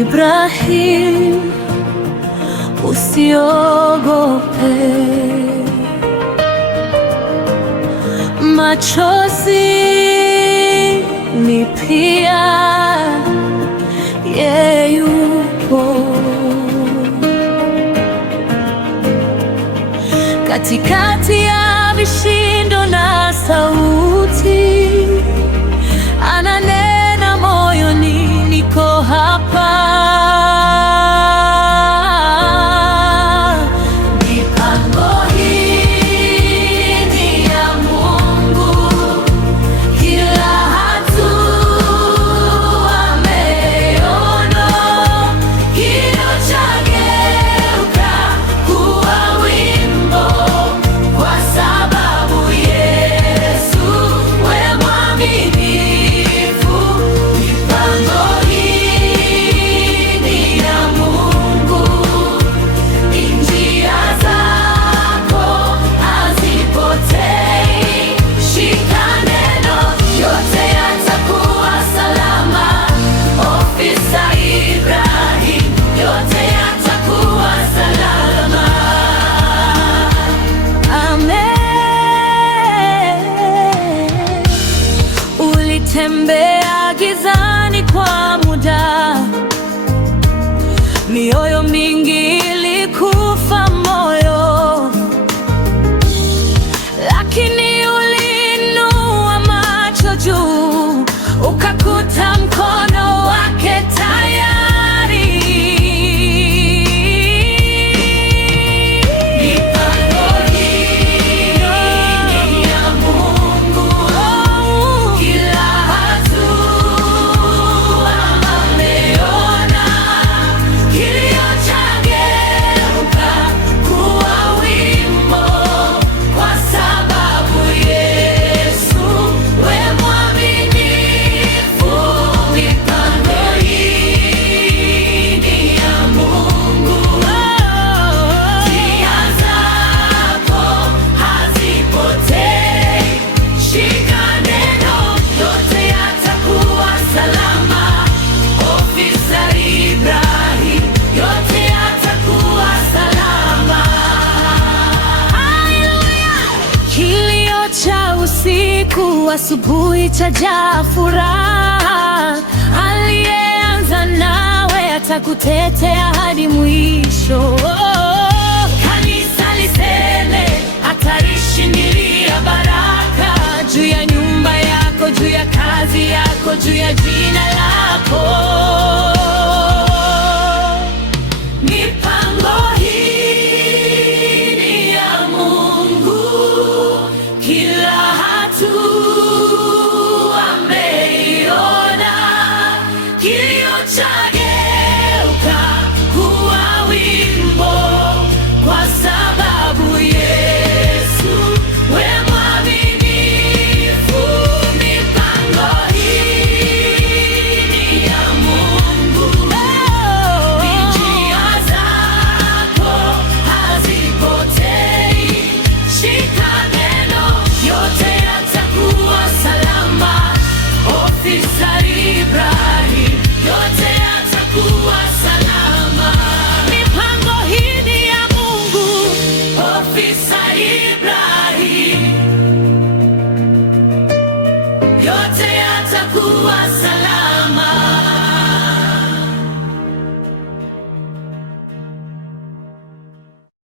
Ibrahim, usiogope. Machozi ni pia yeye yupo katikati ya vishindo na sauti, ananena moyoni, niko hapa. Tembea gizani kwa muda, mioyo mingi ilikufa moyo, lakini uliinua macho juu, ukakuta mkono wake tayari. Asubuhi chajaa furaha, aliyeanza nawe atakutetea hadi mwisho. Kanisa liseme ataishindilia baraka juu ya nyumba yako, juu ya kazi yako, juu ya jina lako. Mipango hii ni ya Mungu, kila ameiona, kilio chageuka kuwa wimbo, kwa sababu Yesu we mwaminifu. Mipango hii ni ya Mungu, njia zako hazipotei. Shika neno, yote yatakuwa salama. Ofisa Ibrahim, yote yatakuwa salama. Mipango hii ni ya Mungu. Ofisa Ibrahim, yote yatakuwa salama.